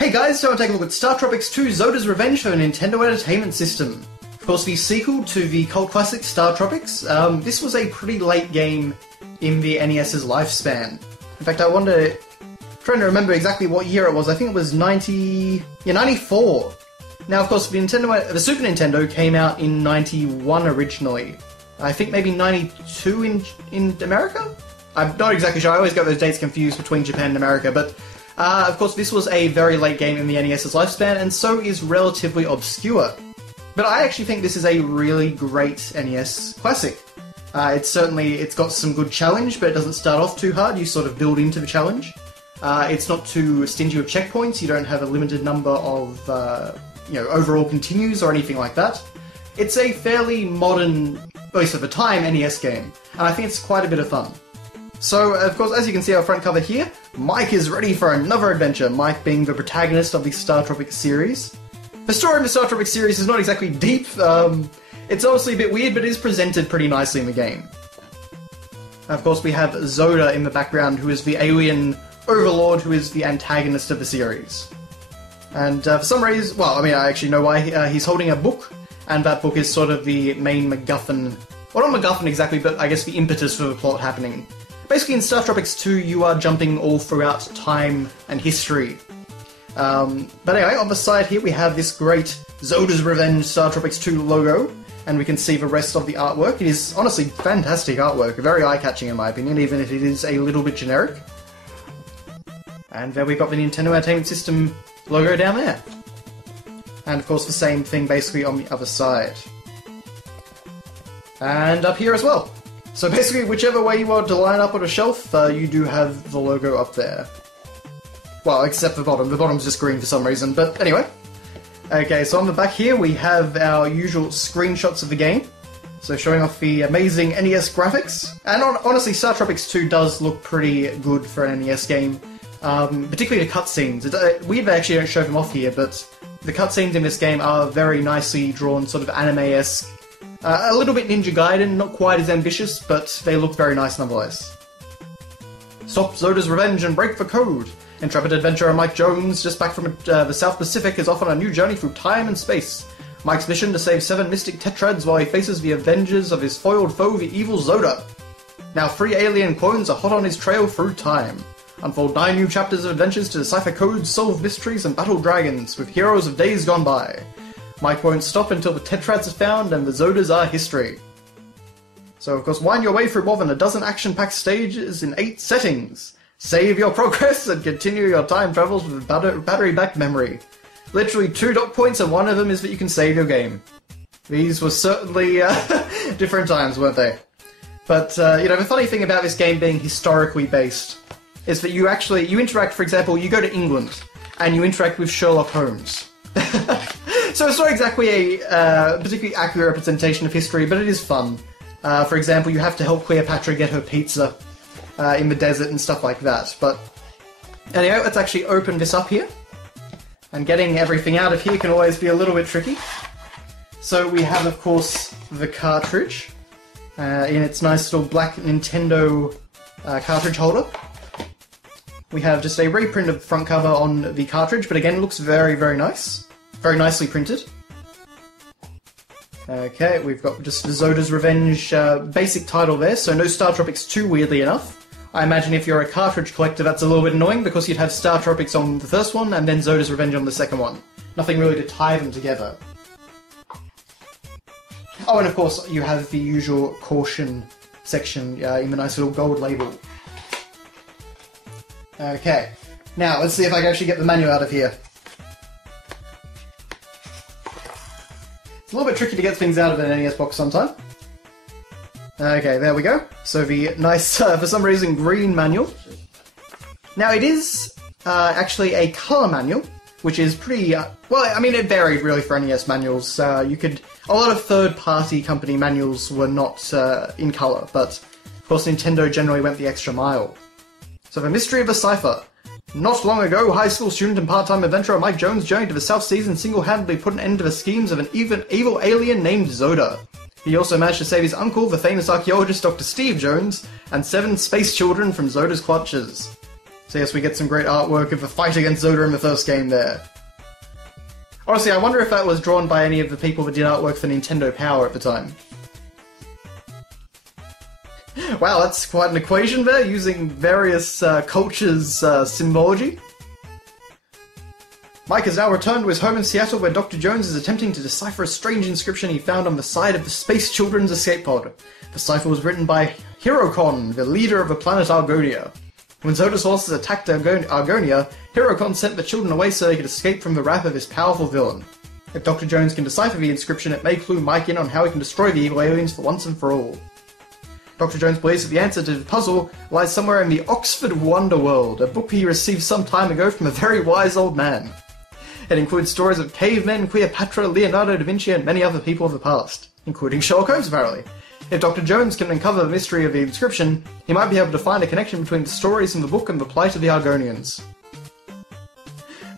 Hey guys, so I'm taking a look at Startropics II Zoda's Revenge for the Nintendo Entertainment System. Of course, the sequel to the cult classic Startropics. This was a pretty late game in the NES's lifespan. In fact, I'm trying to remember exactly what year it was. I think it was 94. Now, of course, the Super Nintendo came out in 91 originally. I think maybe 92 in America? I'm not exactly sure. I always get those dates confused between Japan and America, but of course, this was a very late game in the NES's lifespan, and so is relatively obscure. But I actually think this is a really great NES classic. It's got some good challenge, but it doesn't start off too hard. You sort of build into the challenge. It's not too stingy with checkpoints. You don't have a limited number of, overall continues or anything like that. It's a fairly modern, at least at the time, NES game, and I think it's quite a bit of fun. So, of course, as you can see our front cover here, Mike is ready for another adventure, Mike being the protagonist of the Startropics series. The story of the Startropics series is not exactly deep, it's obviously a bit weird, but it is presented pretty nicely in the game. Of course, we have Zoda in the background, who is the alien overlord who is the antagonist of the series. And for some reason, well, I mean, I actually know why, he's holding a book, and that book is sort of the main MacGuffin, well, not MacGuffin exactly, but I guess the impetus for the plot happening. Basically, in Startropics II, you are jumping all throughout time and history. But anyway, on the side here, we have this great Zoda's Revenge Startropics II logo, and we can see the rest of the artwork. It is honestly fantastic artwork, very eye-catching in my opinion, even if it is a little bit generic. And there we've got the Nintendo Entertainment System logo down there. And of course, the same thing basically on the other side. And up here as well. So basically, whichever way you want to line up on a shelf, you do have the logo up there. Well, except the bottom. The bottom's just green for some reason, but anyway. Okay, so on the back here, we have our usual screenshots of the game. So showing off the amazing NES graphics. And honestly, Startropics II does look pretty good for an NES game. Particularly the cutscenes. We actually don't show them off here, but the cutscenes in this game are very nicely drawn, sort of anime-esque. A little bit Ninja Gaiden, not quite as ambitious, but they look very nice nonetheless. Stop Zoda's revenge and break the code! Intrepid adventurer Mike Jones, just back from the South Pacific, is off on a new journey through time and space. Mike's mission to save 7 mystic tetrads while he faces the avengers of his foiled foe, the evil Zoda. Now 3 alien clones are hot on his trail through time. Unfold 9 new chapters of adventures to decipher codes, solve mysteries, and battle dragons, with heroes of days gone by. Mike won't stop until the tetrads are found and the Zodas are history. So, of course, wind your way through more than a dozen action-packed stages in 8 settings. Save your progress and continue your time travels with battery-backed memory. Literally 2 dot points, and one of them is that you can save your game. These were certainly different times, weren't they? But, the funny thing about this game being historically based is that you interact, for example, you go to England, and you interact with Sherlock Holmes. So it's not exactly a particularly accurate representation of history, but it is fun. For example, you have to help Cleopatra get her pizza in the desert and stuff like that. But anyway, let's actually open this up here. And getting everything out of here can always be a little bit tricky. So we have, of course, the cartridge in its nice little black Nintendo cartridge holder. We have just a reprint of the front cover on the cartridge, but again, it looks very, very nice. Very nicely printed. Okay, we've got just Zoda's Revenge basic title there, so no Startropics II, weirdly enough. I imagine if you're a cartridge collector, that's a little bit annoying, because you'd have Startropics on the first one, and then Zoda's Revenge on the second one. Nothing really to tie them together. Oh, and of course, you have the usual caution section in the nice little gold label. Okay, now let's see if I can actually get the manual out of here. It's a little bit tricky to get things out of an NES box sometime. Okay, there we go. So the nice, for some reason, green manual. Now it is actually a colour manual, which is pretty, well, I mean, it varied really for NES manuals. A lot of third-party company manuals were not in colour, but of course Nintendo generally went the extra mile. So the mystery of the cipher. Not long ago, high school student and part-time adventurer Mike Jones journeyed to the South Seas and single-handedly put an end to the schemes of an evil alien named Zoda. He also managed to save his uncle, the famous archaeologist Dr. Steve Jones, and 7 space children from Zoda's clutches. So yes, we get some great artwork of a fight against Zoda in the first game there. Honestly, I wonder if that was drawn by any of the people that did artwork for Nintendo Power at the time. Wow, that's quite an equation there, using various cultures' symbology. Mike has now returned to his home in Seattle, where Dr. Jones is attempting to decipher a strange inscription he found on the side of the Space Children's escape pod. The cipher was written by Hirokon, the leader of the planet Argonia. When Zoda's forces attacked Argonia, Hirokon sent the children away so they could escape from the wrath of his powerful villain. If Dr. Jones can decipher the inscription, it may clue Mike in on how he can destroy the evil aliens for once and for all. Dr. Jones believes that the answer to the puzzle lies somewhere in the Oxford Wonderworld, a book he received some time ago from a very wise old man. It includes stories of cavemen, Cleopatra, Leonardo da Vinci, and many other people of the past, including Sherlock Holmes apparently. If Dr. Jones can uncover the mystery of the inscription, he might be able to find a connection between the stories in the book and the plight of the Argonians.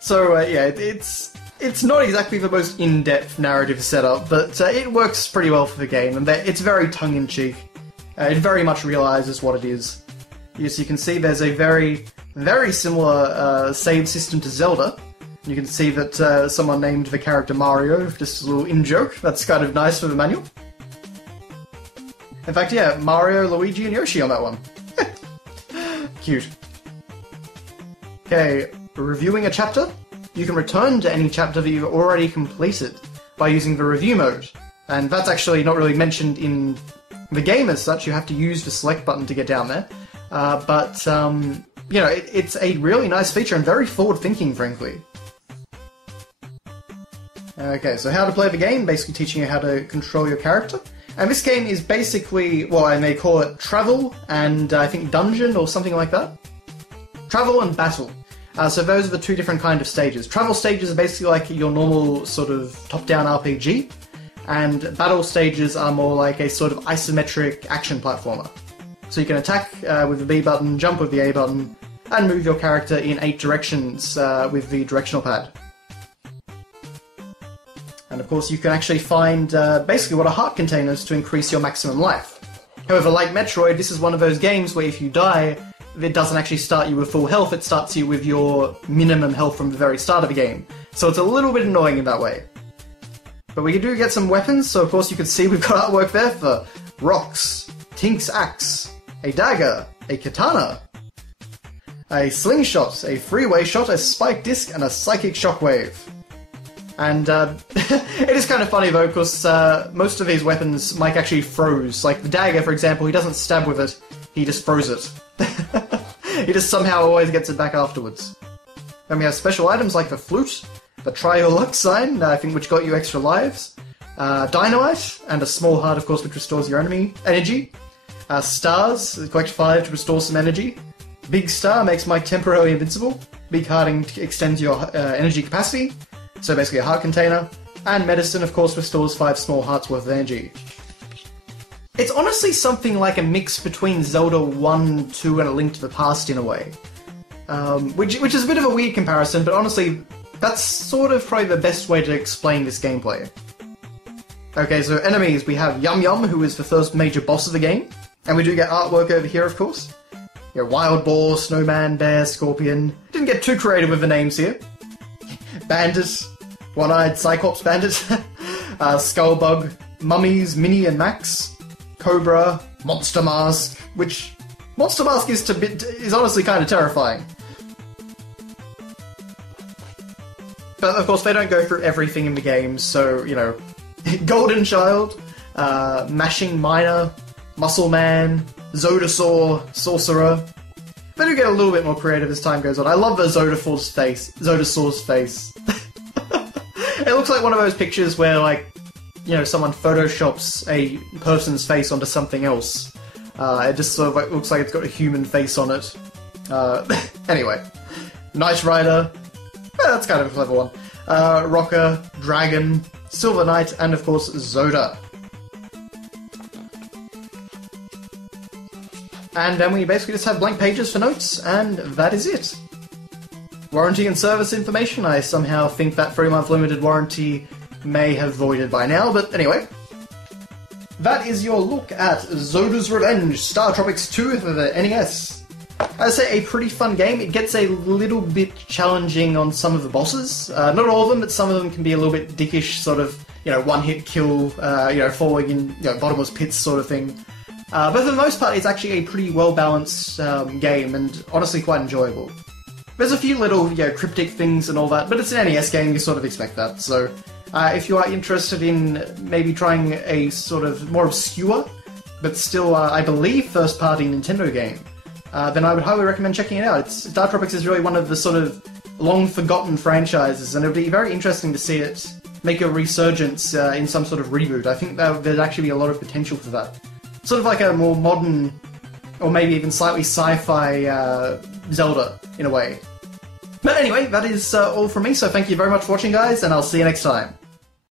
So, yeah, it's not exactly the most in-depth narrative setup, but it works pretty well for the game, and it's very tongue-in-cheek. It very much realises what it is. As you can see, there's a very, very similar save system to Zelda. You can see that someone named the character Mario, just a little in-joke. That's kind of nice for the manual. In fact, yeah, Mario, Luigi, and Yoshi on that one. Cute. Okay, reviewing a chapter. You can return to any chapter that you've already completed by using the review mode. And that's actually not really mentioned in the game as such. You have to use the select button to get down there. You know, it's a really nice feature and very forward-thinking, frankly. Okay, so how to play the game, basically teaching you how to control your character. And this game is basically, well, and they call it Travel and I think Dungeon or something like that. Travel and Battle. So those are the two different kind of stages. Travel stages are basically like your normal sort of top-down RPG, and battle stages are more like a sort of isometric action platformer. So you can attack with the B button, jump with the A button, and move your character in 8 directions with the directional pad. And of course you can actually find basically what are heart containers to increase your maximum life. However, like Metroid, this is one of those games where if you die, it doesn't actually start you with full health, it starts you with your minimum health from the very start of the game. So it's a little bit annoying in that way. But we do get some weapons, so of course you can see we've got artwork there for rocks, Tink's axe, a dagger, a katana, a slingshot, a freeway shot, a spike disc, and a psychic shockwave. And it is kind of funny though, because most of these weapons Mike actually froze. Like the dagger, for example, he doesn't stab with it, he just froze it. He just somehow always gets it back afterwards. Then we have special items like the flute, the try your luck sign, I think which got you extra lives, dynamite, and a small heart, of course, which restores your energy. Stars, collect 5 to restore some energy. Big star makes Mike temporarily invincible. Big heart extends your energy capacity. So basically a heart container, and medicine, of course, restores 5 small hearts worth of energy. It's honestly something like a mix between Zelda 1, 2, and A Link to the Past in a way. Which is a bit of a weird comparison, but honestly, that's sort of probably the best way to explain this gameplay. Okay, so enemies, we have Yum Yum, who is the first major boss of the game, and we do get artwork over here, of course. Yeah, Wild Boar, Snowman, Bear, Scorpion. Didn't get too creative with the names here. Bandit, One-Eyed Cyclops Bandit, Skullbug, Mummies, Minnie and Max, Cobra, Monster Mask, which Monster Mask is honestly kind of terrifying. But of course they don't go through everything in the game, so, you know, Golden Child, Mashing Miner, Muscle Man, Zodasaur, Sorcerer. They do get a little bit more creative as time goes on. I love the Zodasaur's face. It looks like one of those pictures where, like, you know, someone photoshops a person's face onto something else. It just sort of like, looks like it's got a human face on it. Anyway. Knight Rider. That's kind of a clever one. Rocker, Dragon, Silver Knight, and of course Zoda. And then we basically just have blank pages for notes, and that is it. Warranty and service information. I somehow think that 3-month limited warranty may have voided by now, but anyway. That is your look at Zoda's Revenge, Startropics II for the NES. I'd say a pretty fun game. It gets a little bit challenging on some of the bosses. Not all of them, but some of them can be a little bit dickish, sort of, one-hit kill, falling in bottomless pits sort of thing. But for the most part, it's actually a pretty well-balanced game, and honestly quite enjoyable. There's a few little, cryptic things and all that, but it's an NES game, you sort of expect that. So, if you are interested in maybe trying a sort of more obscure, but still, I believe, first-party Nintendo game, then I would highly recommend checking it out. Startropics is really one of the sort of long-forgotten franchises, and it would be very interesting to see it make a resurgence in some sort of reboot. I think there'd actually be a lot of potential for that. Sort of like a more modern, or maybe even slightly sci-fi Zelda, in a way. But anyway, that is all from me, so thank you very much for watching, guys, and I'll see you next time.